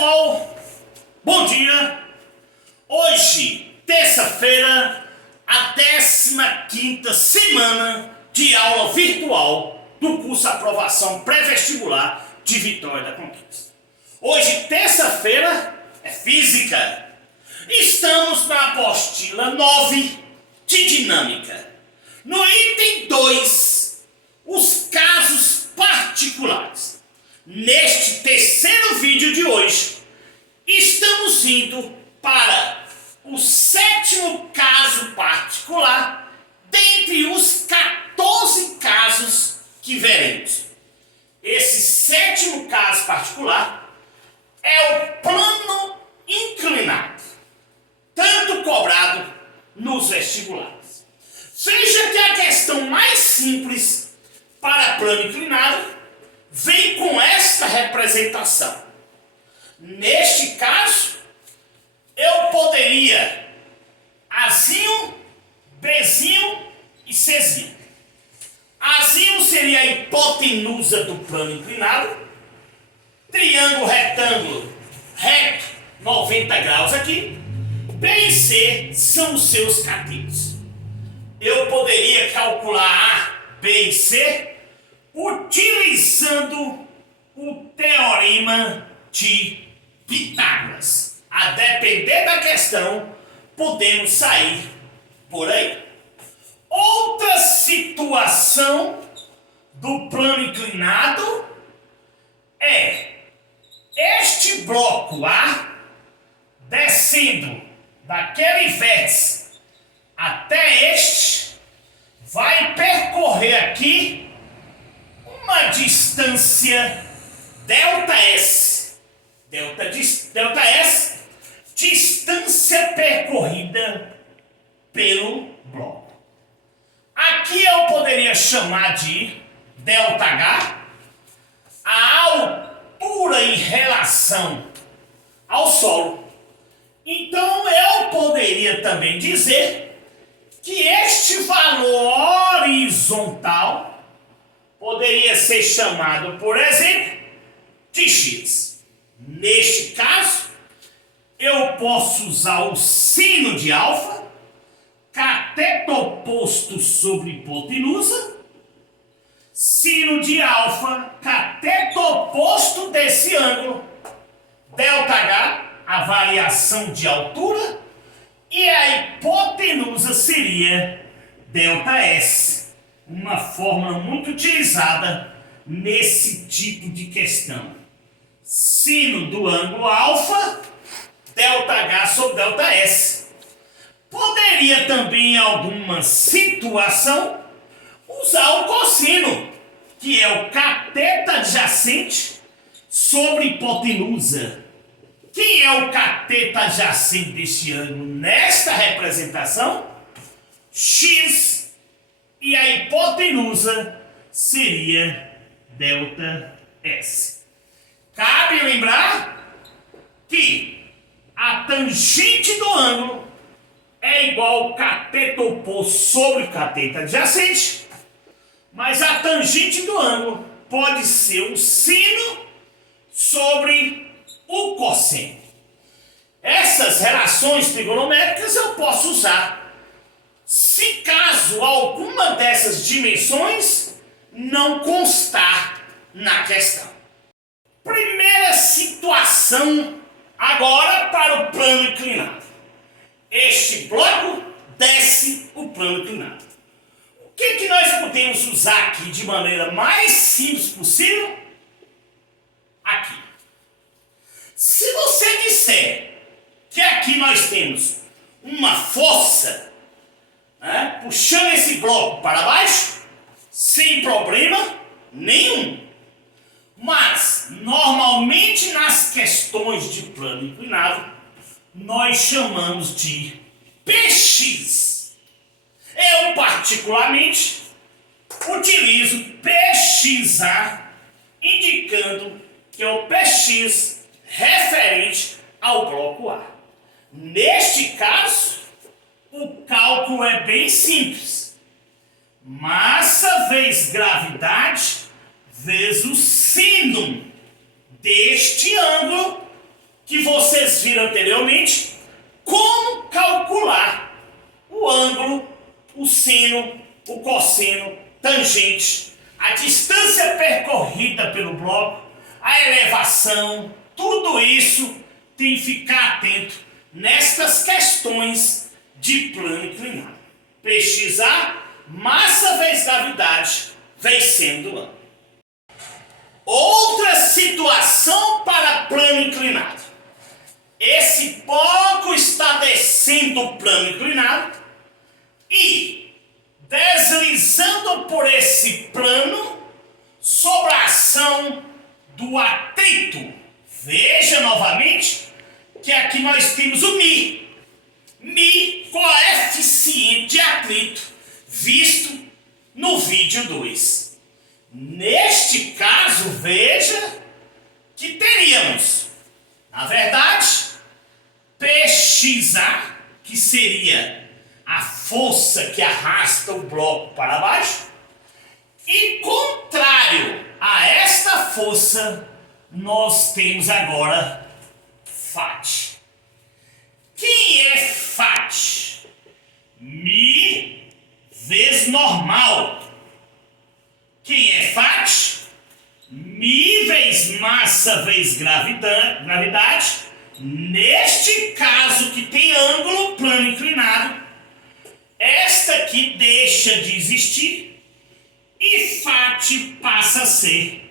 pessoal, bom dia. Hoje, terça-feira, a 15ª semana de aula virtual do curso Aprovação Pré-Vestibular de Vitória da Conquista. Hoje, terça-feira, é Física. Estamos na apostila 9 de Dinâmica. No item 2, os casos particulares. Neste terceiro vídeo de hoje, estamos indo para o 7º caso particular dentre os 14 casos que veremos. Esse 7º caso particular é o plano inclinado, tanto cobrado nos vestibulares. Veja que a questão mais simples para plano inclinado vem com esta representação. Neste caso, eu poderia Azinho, Bzinho e Czinho. Azinho seria a hipotenusa do plano inclinado, triângulo retângulo reto 90 graus aqui, B e C são os seus catetos. Eu poderia calcular A, B e C utilizando o teorema de Pitágoras. A depender da questão, podemos sair por aí. Outra situação do plano inclinado é este bloco A descendo daquele vértice até este, vai percorrer aqui uma distância ΔS. ΔS, distância percorrida pelo bloco. Aqui eu poderia chamar de ΔH, a altura em relação ao solo. Então eu poderia também dizer que este valor horizontal poderia ser chamado, por exemplo, de x. Neste caso, eu posso usar o sino de alfa, cateto oposto sobre hipotenusa, sino de alfa, cateto oposto desse ângulo, ΔH, a variação de altura, e a hipotenusa seria ΔS, uma fórmula muito utilizada nesse tipo de questão. Sino do ângulo alfa, ΔH sobre ΔS. Poderia também, em alguma situação, usar o cossino, que é o cateto adjacente sobre hipotenusa. Quem é o cateto adjacente deste ângulo nesta representação? X, e a hipotenusa seria ΔS. Cabe lembrar que a tangente do ângulo é igual ao cateto oposto sobre o cateto adjacente, mas a tangente do ângulo pode ser o sino sobre o cosseno. Essas relações trigonométricas eu posso usar se caso alguma dessas dimensões não constar na questão. Primeira situação agora para o plano inclinado. Este bloco desce o plano inclinado. O que nós podemos usar aqui de maneira mais simples possível? Aqui. Se você disser que aqui nós temos uma força, puxando esse bloco para baixo, sem problema nenhum. Mas, normalmente nas questões de plano inclinado, nós chamamos de PX. Eu, particularmente, utilizo PXA, indicando que é o PX referente ao bloco A. Neste caso, o cálculo é bem simples. Massa vezes gravidade vezes o sino deste ângulo que vocês viram anteriormente, como calcular o ângulo, o sino, o cosseno, tangente, a distância percorrida pelo bloco, a elevação, tudo isso tem que ficar atento nestas questões de plano inclinado. PXA, massa vezes gravidade, vencendo o ângulo. Outra situação para plano inclinado. Esse bloco está descendo o plano inclinado e deslizando por esse plano sob a ação do atrito. Veja novamente que aqui nós temos o Mi. Mi, coeficiente de atrito, visto no vídeo 2. Neste caso, veja que teríamos, na verdade, PXA, que seria a força que arrasta o bloco para baixo, e contrário a esta força, nós temos agora FAT. Quem é FAT? Mi vezes normal. Quem é FAT? Mi vezes massa vezes gravidade. Neste caso que tem ângulo plano inclinado, esta aqui deixa de existir e FAT passa a ser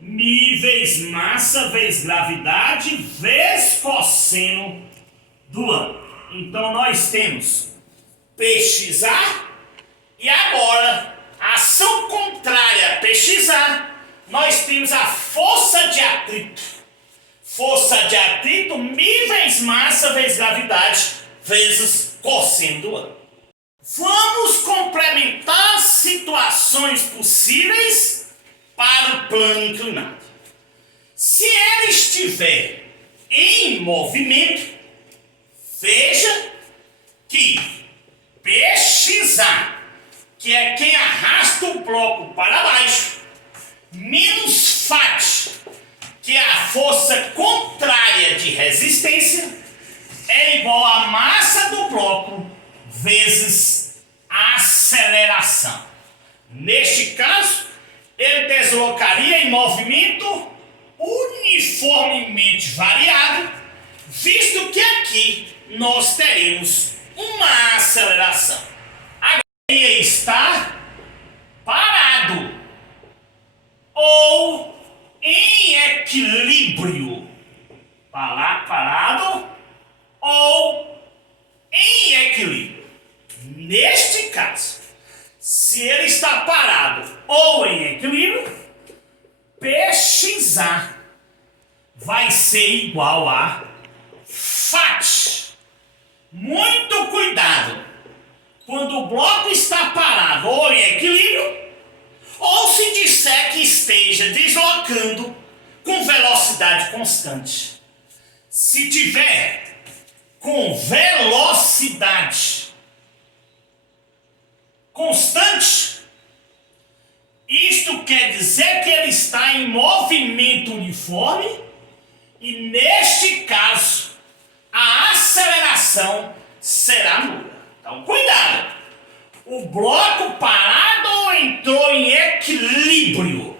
Mi vezes massa vezes gravidade vezes cosseno do ângulo. Então nós temos PXA e agora a ação contrária a PXA, nós temos a força de atrito. Força de atrito, Mi vezes massa vezes gravidade vezes cosseno do ângulo. Vamos complementar situações possíveis para o plano inclinado. Se ele estiver em movimento, veja que PXA, que é quem arrasta o bloco para baixo, menos FAT, que é a força contrária de resistência, é igual a massa do bloco vezes a aceleração. Neste caso, ele deslocaria em movimento uniformemente variado, visto que aqui nós teremos uma aceleração. Agora ele está parado ou em equilíbrio. Parado ou em equilíbrio. Neste caso, se ele está parado ou em equilíbrio, PXA vai ser igual a FAT. Muito cuidado quando o bloco está parado ou em equilíbrio, ou se disser que esteja deslocando com velocidade constante. Se tiver com velocidade constante, isto quer dizer que ele está em movimento uniforme e, neste caso, a aceleração será nula. Então, cuidado! O bloco parado entrou em equilíbrio.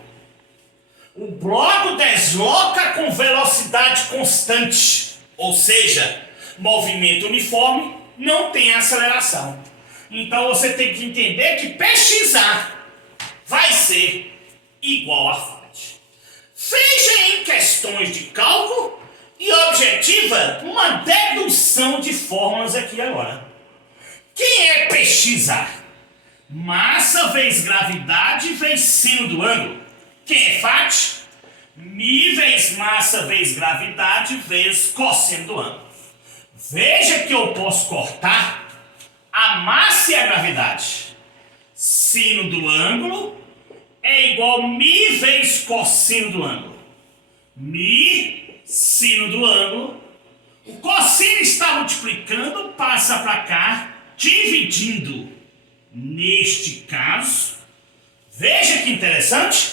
O bloco desloca com velocidade constante, ou seja, movimento uniforme, não tem aceleração. Então você tem que entender que PXA vai ser igual a FAT. Veja em questões de cálculo e objetiva uma dedução de fórmulas aqui agora. Quem é PXA? Massa vezes gravidade vezes sino do ângulo. Quem é FAT? Mi vezes massa vezes gravidade vezes cosseno do ângulo. Veja que eu posso cortar a massa e a gravidade. Sino do ângulo é igual a Mi vezes cosseno do ângulo. Mi, sino do ângulo. O cosseno está multiplicando, passa para cá, dividindo. Neste caso, veja que interessante.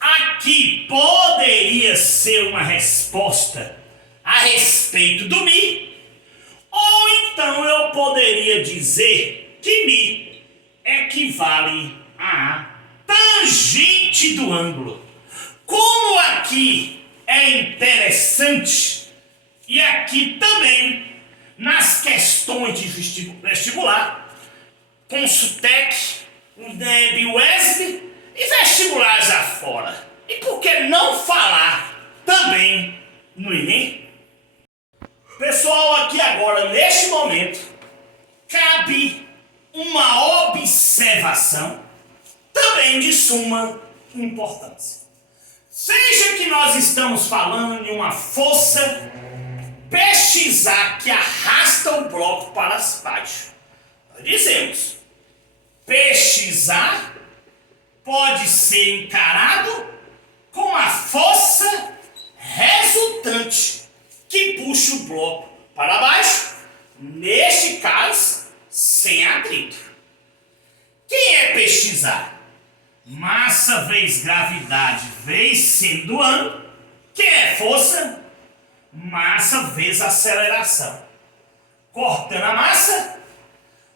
Aqui poderia ser uma resposta a respeito do μ, ou então eu poderia dizer que μ equivale a tangente do ângulo. Como aqui é interessante, e aqui também nas questões de vestibular, com SUTEC, UNEB, UESB e vestibulares afora. E por que não falar também no Enem? Pessoal, aqui agora, neste momento, cabe uma observação também de suma importância. Seja que nós estamos falando de uma força pesquisar que arrasta o bloco para baixo. Nós dizemos, pesquisar pode ser encarado com a força resultante que puxa o bloco para baixo, neste caso, sem atrito. Quem é pesquisar? Massa vezes gravidade vezes seno do ângulo. Quem é força? Massa vezes aceleração. Cortando a massa,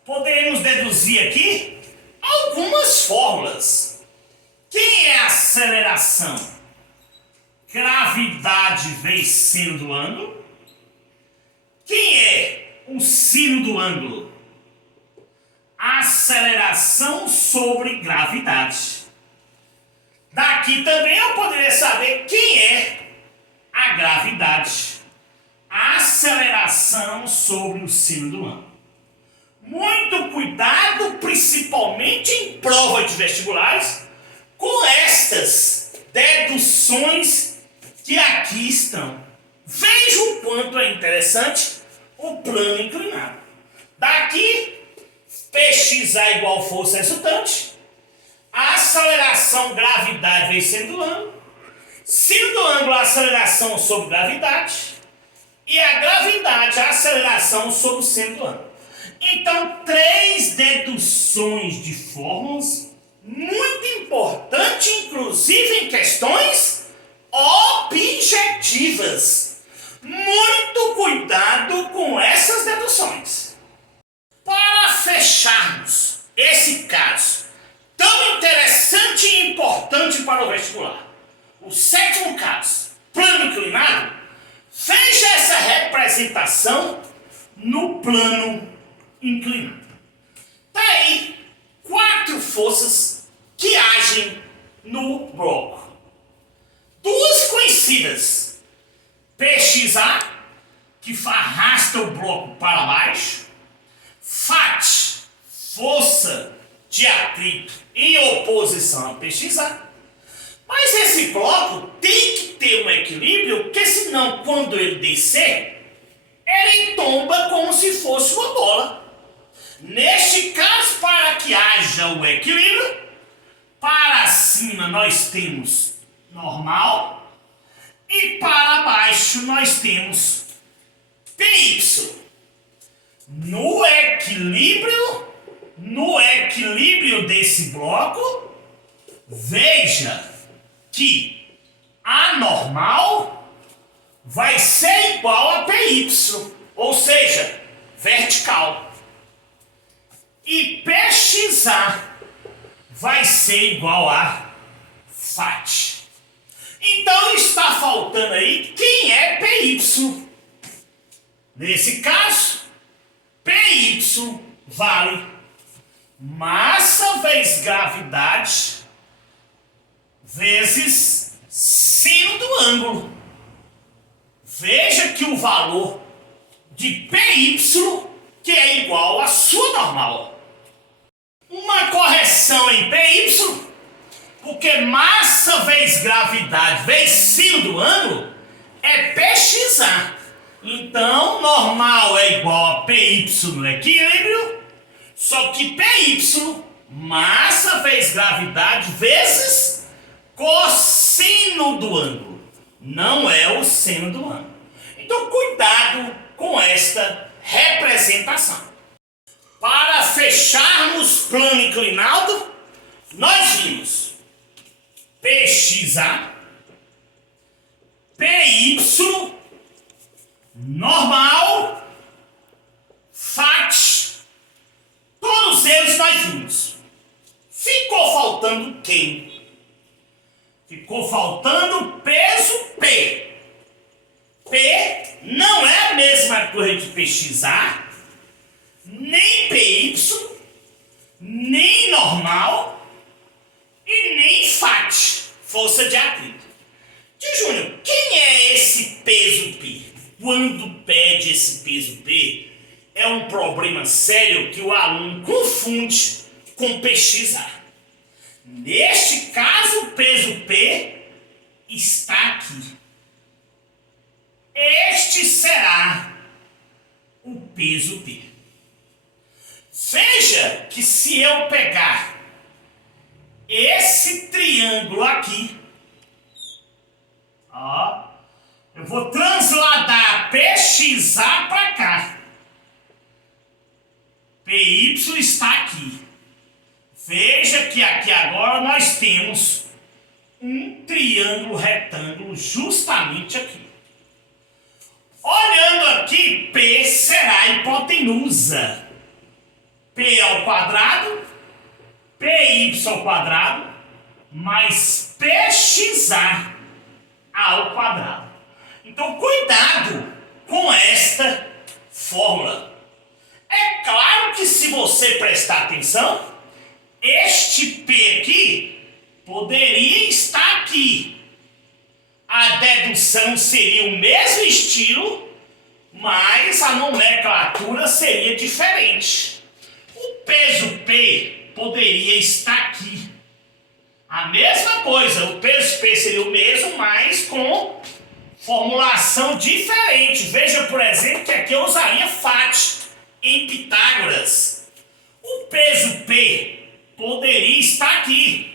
podemos deduzir aqui algumas fórmulas. Quem é a aceleração? Gravidade vezes seno do ângulo. Quem é o sino do ângulo? Aceleração sobre gravidade. Daqui também eu poderia saber quem é a gravidade. A aceleração sobre o sino do ângulo. Muito cuidado, principalmente em prova de vestibulares, com estas deduções que aqui estão. Veja o quanto é interessante o plano inclinado. Daqui, px igual força resultante, a aceleração gravidade vezes seno do ângulo, sino do ângulo a aceleração sobre gravidade, e a gravidade a aceleração sobre o seno do ângulo. Então, 3 deduções de fórmulas, muito importante, inclusive em questões objetivas. Muito cuidado com essas deduções. Para fecharmos esse caso tão interessante e importante para o vestibular, o 7º caso, plano inclinado, veja essa representação no plano inclinado. Está aí 4 forças que agem no bloco. 2 conhecidas. PXA, que arrasta o bloco para baixo. FAT, força de atrito em oposição a PXA. Mas esse bloco tem que ter um equilíbrio, porque senão quando ele descer, ele tomba como se fosse uma bola. Neste caso, para que haja o equilíbrio, para cima nós temos normal e para baixo nós temos PY. No equilíbrio desse bloco, veja que a normal vai ser igual a PY, ou seja, vertical. E PXA vai ser igual a FAT. Então está faltando aí quem é PY. Nesse caso, PY vale massa vezes gravidade vezes sino do ângulo. Veja que o valor de PY que é igual à sua normal. Uma correção em PY, porque massa vezes gravidade vezes sino do ângulo é PXA. Então, normal é igual a PY no equilíbrio, só que PY, massa vezes gravidade vezes cossino do ângulo. Não é o seno do ângulo. Então, cuidado com esta representação. Para fecharmos plano inclinado, nós vimos PXA, PY coisa de PXA, nem PY, nem normal e nem FAT, força de atrito. Tio Júnior, quem é esse peso P? Quando pede esse peso P, é um problema sério que o aluno confunde com PXA. Neste caso, o peso P está aqui. Este será o peso P. Veja que se eu pegar esse triângulo aqui, ó, eu vou transladar PXA para cá. PY está aqui. Veja que aqui agora nós temos um triângulo retângulo justamente aqui. Olhando aqui, P será a hipotenusa. P ao quadrado, PY ao quadrado, mais PXA ao quadrado. Então, cuidado com esta fórmula. É claro que se você prestar atenção, este P aqui poderia estar aqui. A dedução seria o mesmo estilo, mas a nomenclatura seria diferente. O peso P poderia estar aqui. A mesma coisa, o peso P seria o mesmo, mas com formulação diferente. Veja, por exemplo, que aqui eu usaria FAT em Pitágoras. O peso P poderia estar aqui.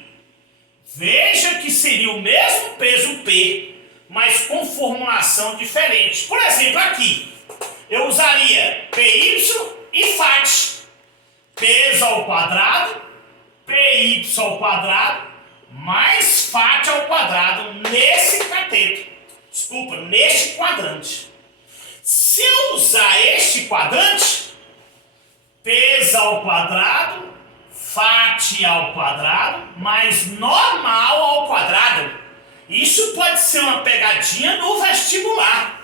Veja que seria o mesmo peso P, mas com formulação diferente. Por exemplo, aqui, eu usaria PY e FAT. Peso ao quadrado, PY ao quadrado, mais FAT ao quadrado nesse cateto. Desculpa, neste quadrante. Se eu usar este quadrante, peso ao quadrado, FAT ao quadrado, mais normal ao quadrado. Isso pode ser uma pegadinha no vestibular.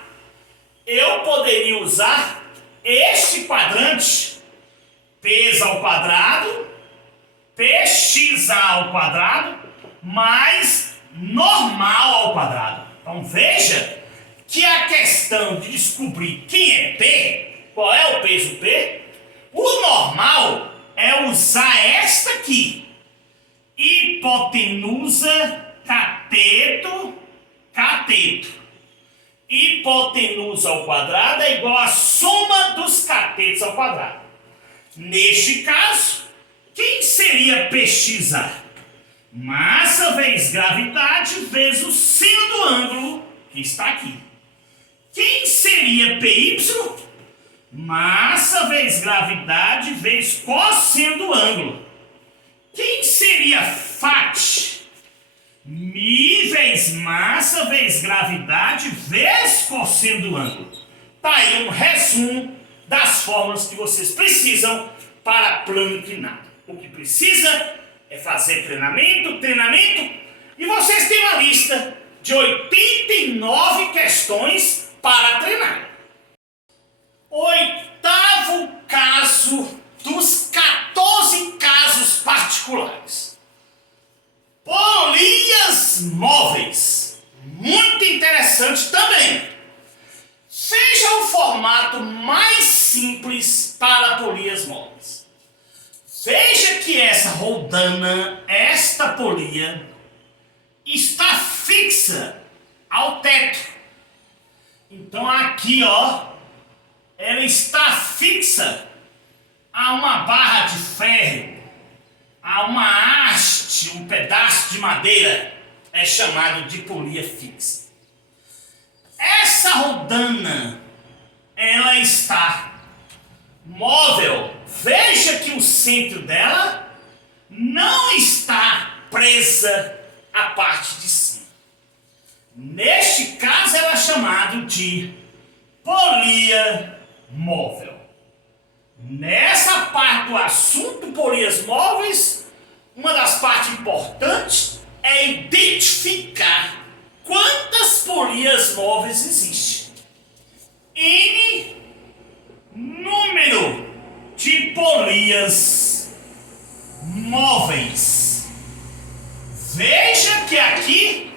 Eu poderia usar este quadrante, peso ao quadrado, PXA ao quadrado, mais normal ao quadrado. Então veja que a questão de descobrir quem é P, qual é o peso P, o normal é usar esta aqui. Hipotenusa, cateto, cateto. Hipotenusa ao quadrado é igual a soma dos catetos ao quadrado. Neste caso, quem seria PXA? Massa vezes gravidade vezes o seno do ângulo que está aqui. Quem seria PY? Massa vezes gravidade vezes cosseno do ângulo. Quem seria FAT? Mi vezes massa vezes gravidade vezes cosseno do ângulo. Está aí um resumo das fórmulas que vocês precisam para plano inclinado. O que precisa é fazer treinamento, e vocês têm uma lista de 89 questões para treinar. Oitavo caso dos 14 casos particulares. Polias móveis. Muito interessante também. Seja o formato mais simples para polias móveis. Veja que essa roldana, esta polia, está fixa ao teto. Então aqui, ó, ela está fixa a uma barra de ferro, a uma haste, um pedaço de madeira, é chamado de polia fixa. Essa roldana, ela está móvel. Veja que o centro dela não está presa à parte de cima. Neste caso, ela é chamada de polia móvel. Nessa parte do assunto polias móveis, uma das partes importantes é identificar quantas polias móveis existem. N polias móveis. Veja que aqui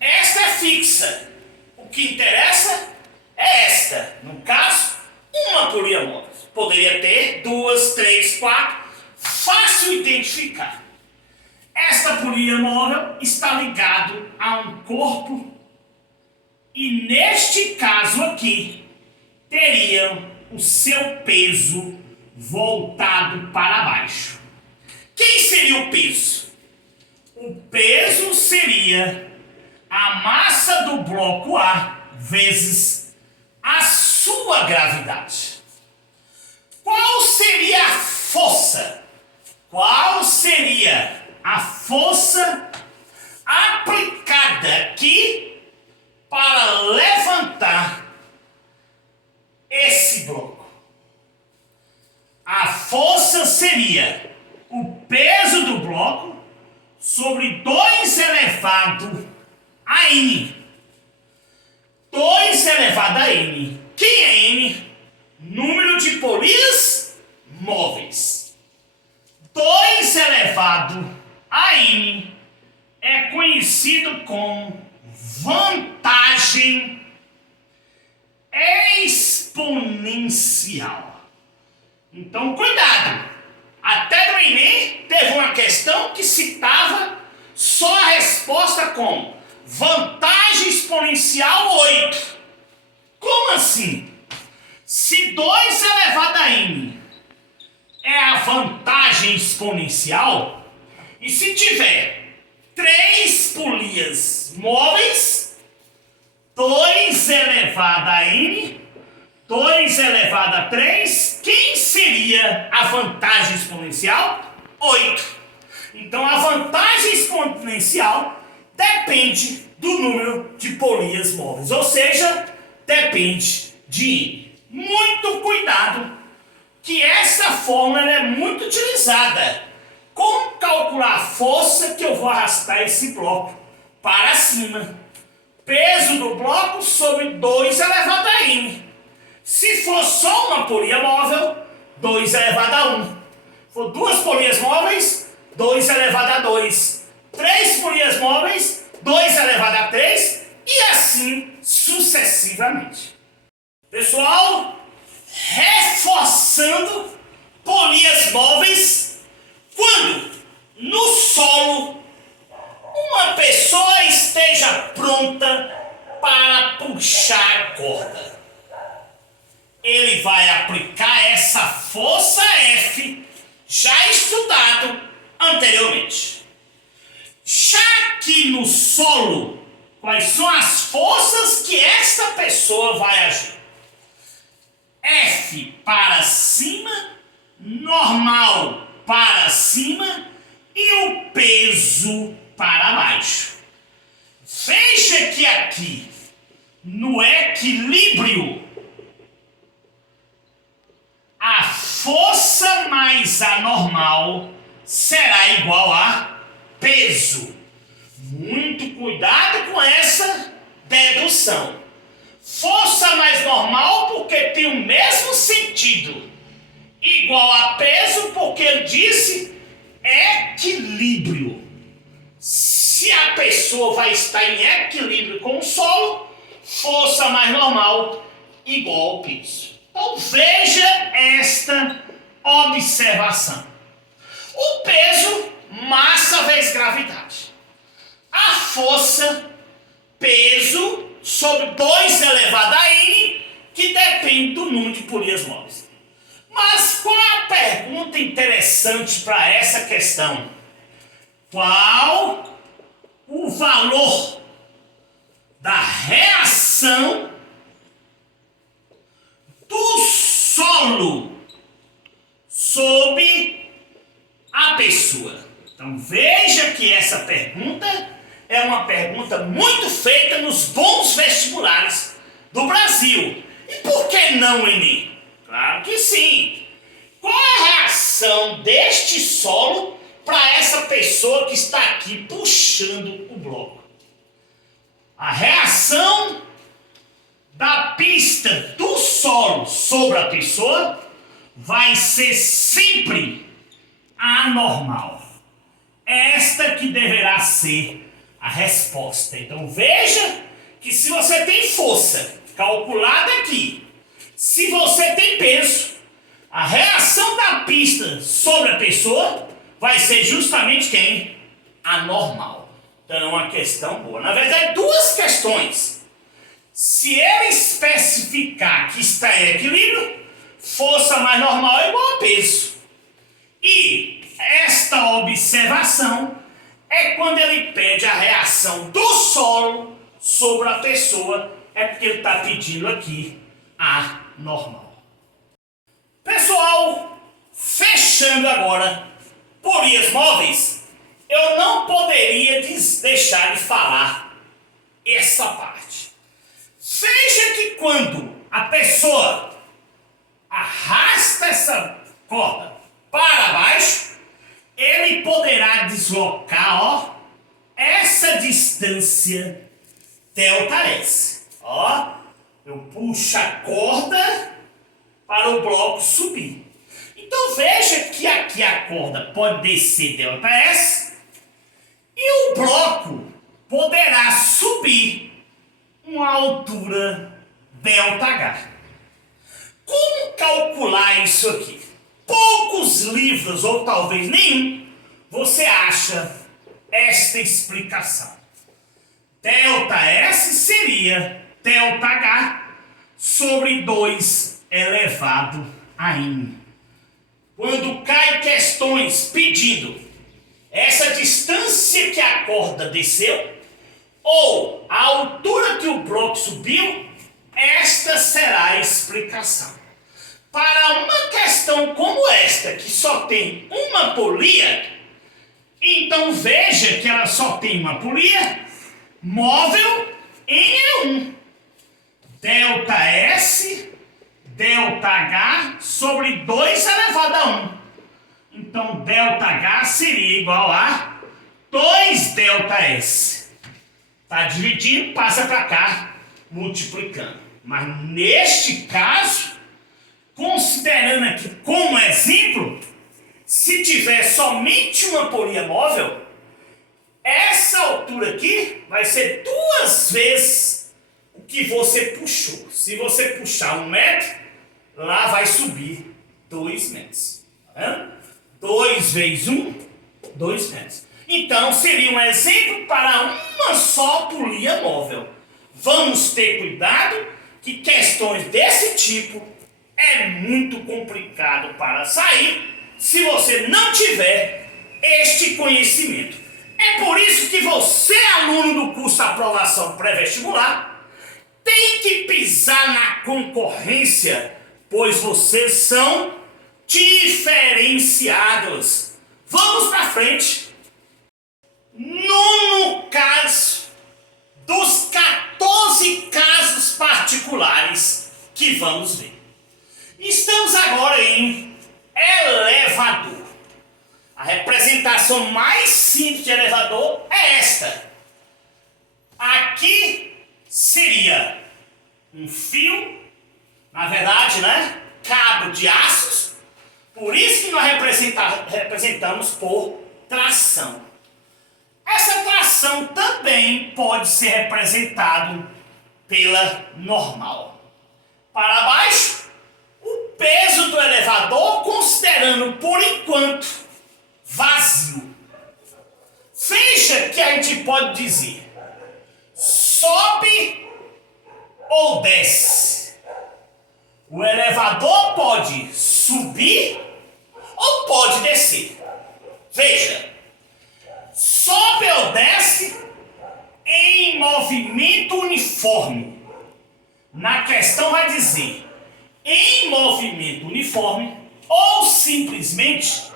esta é fixa. O que interessa é esta. No caso, uma polia móvel. Poderia ter 2, 3, 4. Fácil identificar. Esta polia móvel está ligado a um corpo e neste caso aqui teria o seu peso voltado para baixo. Quem seria o peso? O peso seria a massa do bloco A vezes a sua gravidade. Qual seria a força? Qual seria a força aplicada aqui para levantar esse bloco? A força seria o peso do bloco sobre 2 elevado a N. 2 elevado a N. Quem é N? Número de polias móveis. 2 elevado a N é conhecido como vantagem exponencial. Então, cuidado! Até no Enem teve uma questão que citava só a resposta como vantagem exponencial 8. Como assim? Se 2 elevado a N é a vantagem exponencial, e se tiver 3 polias móveis, 2 elevado a N, 2 elevado a 3, quem seria a vantagem exponencial? 8. Então a vantagem exponencial depende do número de polias móveis, ou seja, depende de N. Muito cuidado, que essa fórmula é muito utilizada. Como calcular a força que eu vou arrastar esse bloco para cima? Peso do bloco sobre 2 elevado a N. Se for só uma polia móvel, 2 elevado a 1. For 2 polias móveis, 2 elevado a 2. 3 polias móveis, 2 elevado a 3 e assim sucessivamente. Pessoal, reforçando polias móveis quando no solo uma pessoa esteja pronta para puxar a corda. Ele vai aplicar essa força F já estudado anteriormente. Já aqui no solo, quais são as forças que esta pessoa vai agir? F para cima, normal para cima e o peso para baixo. Veja que aqui, no equilíbrio, a força mais a normal será igual a peso. Muito cuidado com essa dedução. Força mais normal porque tem o mesmo sentido. Igual a peso porque ele disse equilíbrio. Se a pessoa vai estar em equilíbrio com o solo, força mais normal igual ao peso. Então veja esta observação. O peso, massa vezes gravidade. A força, peso sobre 2 elevado a N, que depende do número de polias móveis. Mas qual é a pergunta interessante para essa questão? Qual o valor da reação do solo sobre a pessoa? Então veja que essa pergunta é uma pergunta muito feita nos bons vestibulares do Brasil. E por que não, Enem? Claro que sim. Qual é a reação deste solo para essa pessoa que está aqui puxando o bloco? A reação da pista do solo sobre a pessoa vai ser sempre anormal. Esta que deverá ser a resposta. Então veja que se você tem força calculada aqui, se você tem peso, a reação da pista sobre a pessoa vai ser justamente quem? Anormal. Então é uma questão boa. Na verdade, duas questões. Se ele especificar que está em equilíbrio, força mais normal é igual a peso. E esta observação é quando ele pede a reação do solo sobre a pessoa, é porque ele está pedindo aqui a normal. Pessoal, fechando agora polias móveis, eu não poderia deixar de falar essa parte. Veja que quando a pessoa arrasta essa corda para baixo, ele poderá deslocar, ó, essa distância ΔS. Ó, eu puxo a corda para o bloco subir. Então veja que aqui a corda pode descer ΔS e o bloco poderá subir uma altura ΔH. Como calcular isso aqui? Poucos livros, ou talvez nenhum, você acha esta explicação. ΔS seria ΔH sobre 2 elevado a N. Quando cai questões pedindo essa distância que a corda desceu ou a altura que o bloco subiu, esta será a explicação. Para uma questão como esta, que só tem uma polia, então veja que ela só tem uma polia móvel em E1. ΔS, ΔH sobre 2 elevado a 1. Então ΔH seria igual a 2ΔS. Está dividindo, passa para cá, multiplicando. Mas neste caso, considerando aqui como exemplo, se tiver somente uma polia móvel, essa altura aqui vai ser 2 vezes o que você puxou. Se você puxar 1 metro, lá vai subir 2 metros. Tá vendo? 2 vezes 1, 2 metros. Então seria um exemplo para uma só polia móvel. Vamos ter cuidado que questões desse tipo é muito complicado para sair se você não tiver este conhecimento. É por isso que você, aluno do curso Aprovação Pré-Vestibular, tem que pisar na concorrência, pois vocês são diferenciados. Vamos para frente. No caso dos 14 casos particulares que vamos ver. Estamos agora em elevador. A representação mais simples de elevador é esta. Aqui seria um fio, na verdade, né? Cabo de aços. Por isso que nós representamos por tração. Essa tração também pode ser representado pela normal. Para baixo, o peso do elevador, considerando por enquanto vazio. Veja que a gente pode dizer sobe ou desce. O elevador pode subir ou pode descer. Veja, sobe ou desce em movimento uniforme. Na questão vai dizer em movimento uniforme ou simplesmente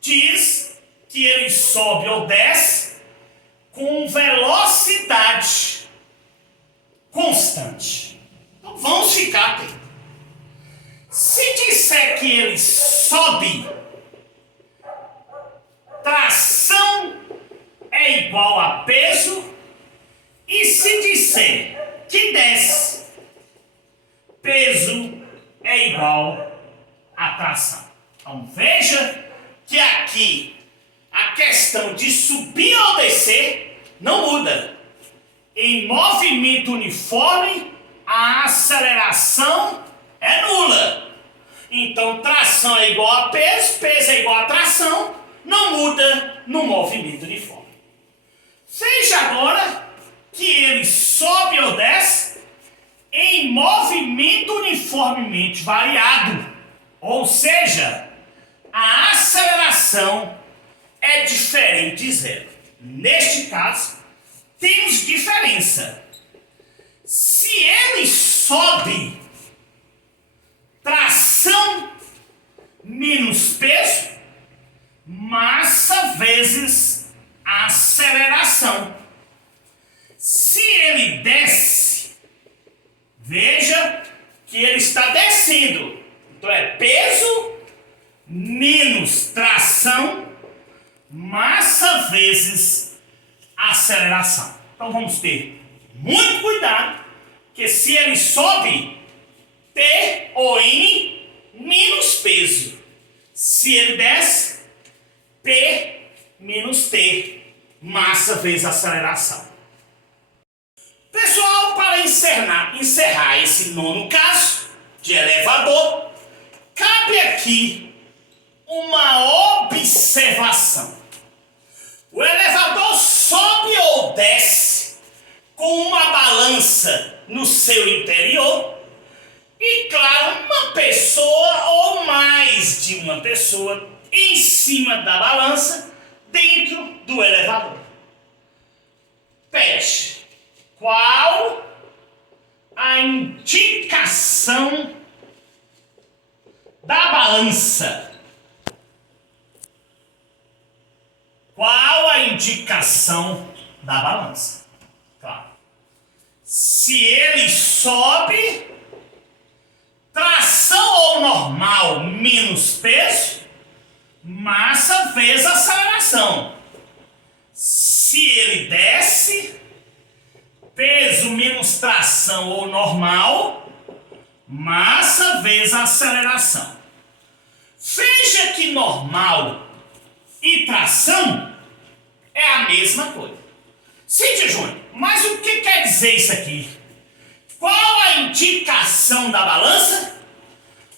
diz que ele sobe ou desce com velocidade constante. Então vamos ficar atentos. Se disser que ele sobe, tração é igual a peso, e se disser que desce, peso é igual a tração. Então veja que aqui a questão de subir ou descer não muda. Em movimento uniforme, a aceleração é nula. Então tração é igual a peso, peso é igual a tração, não muda no movimento uniforme. Veja agora que ele sobe ou desce em movimento uniformemente variado. Ou seja, a aceleração é diferente de zero. Neste caso, temos diferença. Se ele sobe, tração menos peso, massa vezes aceleração. Se ele desce, veja que ele está descendo. Então é peso menos tração, massa vezes aceleração. Então vamos ter muito cuidado, que se ele sobe, T ou N menos peso. Se ele desce, P menos T, massa vezes aceleração. Pessoal, para encerrar esse nono caso de elevador, cabe aqui uma observação. O elevador sobe ou desce com uma balança no seu interior e, claro, uma pessoa ou mais de uma pessoa em cima da balança dentro do elevador. Pede qual a indicação da balança. Qual a indicação da balança? Claro. Se ele sobe, tração ou normal menos peso, massa vezes aceleração. Se ele desce, peso menos tração ou normal, massa vezes aceleração. Veja que normal e tração é a mesma coisa. Cíntia Júnior, mas o que quer dizer isso aqui? Qual a indicação da balança?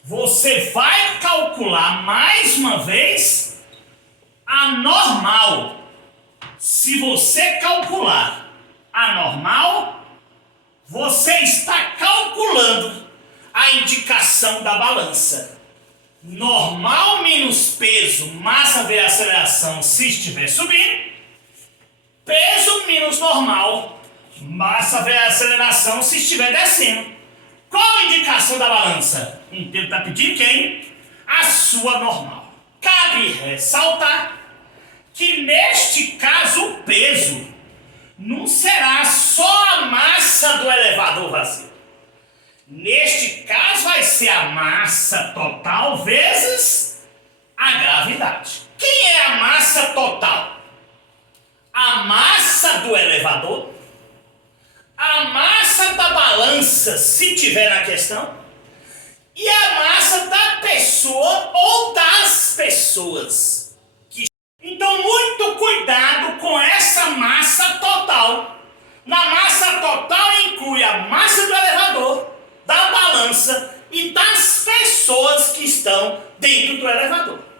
Você vai calcular mais uma vez a normal. Se você calcular a normal, você está calculando a indicação da balança. Normal menos peso, massa vezes aceleração se estiver subindo. Peso menos normal, massa vezes aceleração se estiver descendo. Qual a indicação da balança? Ele está pedindo quem? A sua normal. Cabe ressaltar que neste caso o peso não será só a massa do elevador vazio. Neste caso vai ser a massa total vezes a gravidade. Quem é a massa total? A massa do elevador, a massa da balança, se tiver na questão, e a massa da pessoa ou das pessoas. Então, muito cuidado com essa massa total. Na massa total inclui a massa do elevador, da balança e das pessoas que estão dentro do elevador.